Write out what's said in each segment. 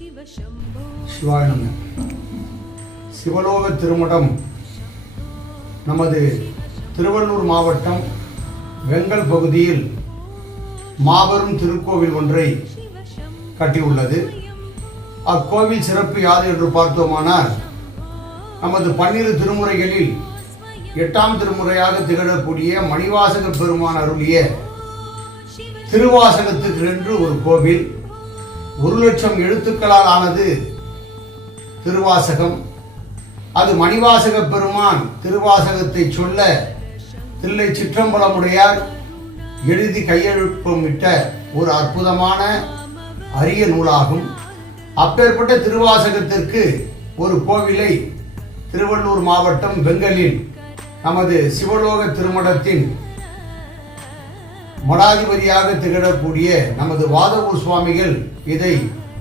சிவாய நம. சிவலோக திருமடம் நமது திருவள்ளூர் மாவட்டம் வெங்கல் பகுதியில் மாபெரும் திருக்கோவில் ஒன்றை கட்டியுள்ளது. அக்கோவில் சிறப்பு யாது என்று பார்த்தோமானால், நமது 12 திருமுறைகளில் 8ஆம் திருமுறையாக திகழக்கூடிய மணிவாசக பெருமான் அருளிய திருவாசகத்துக்கு என்று ஒரு கோவில். 1,00,000 எழுத்துக்களால் ஆனது திருவாசகம். அது மணிவாசக பெருமான் திருவாசகத்தை சொல்ல தில்லை சிற்றம்பலமுடையார் எழுதி கையெழுப்பமிட்ட ஒரு அற்புதமான அரிய நூலாகும். அப்பேற்பட்ட திருவாசகத்திற்கு ஒரு கோவிலை திருவள்ளூர் மாவட்டம் வெங்கலில் நமது சிவலோக திருமடத்தின் மடாதிபதியாக திகழக்கூடிய நமது வாதவூர் சுவாமிகள் இதை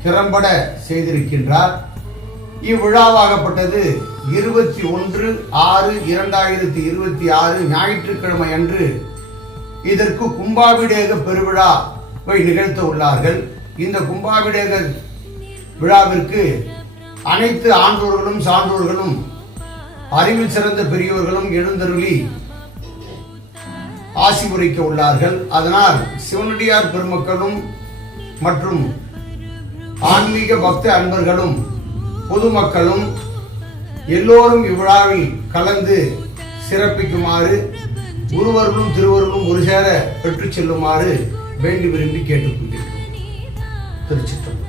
திறம்பட செய்திருக்கின்றார். இவ்விழாவாகப்பட்டது 21/6/2026 ஞாயிற்றுக்கிழமை அன்று இதற்கு கும்பாபிடேக பெருவிழாவை நிகழ்த்த உள்ளார்கள். இந்த கும்பாபிடேக விழாவிற்கு அனைத்து ஆன்றோர்களும் சான்றோர்களும் அறிவில் சிறந்த பெரியோர்களும் எழுந்தருளி ஆசி உரைக்க உள்ளார்கள். அதனால் சிவனடியார் பெருமக்களும் மற்றும் ஆன்மீக பக்த அன்பர்களும் பொதுமக்களும் எல்லோரும் இவ்விழாவில் கலந்து சிறப்பிக்குமாறு, குருவர்களும் திருவர்களும் ஒரு சேர பெற்றுச் செல்லுமாறு வேண்டி விரும்பி கேட்டுக்கொள்கிறேன். திருச்சிற்றம்பலம்.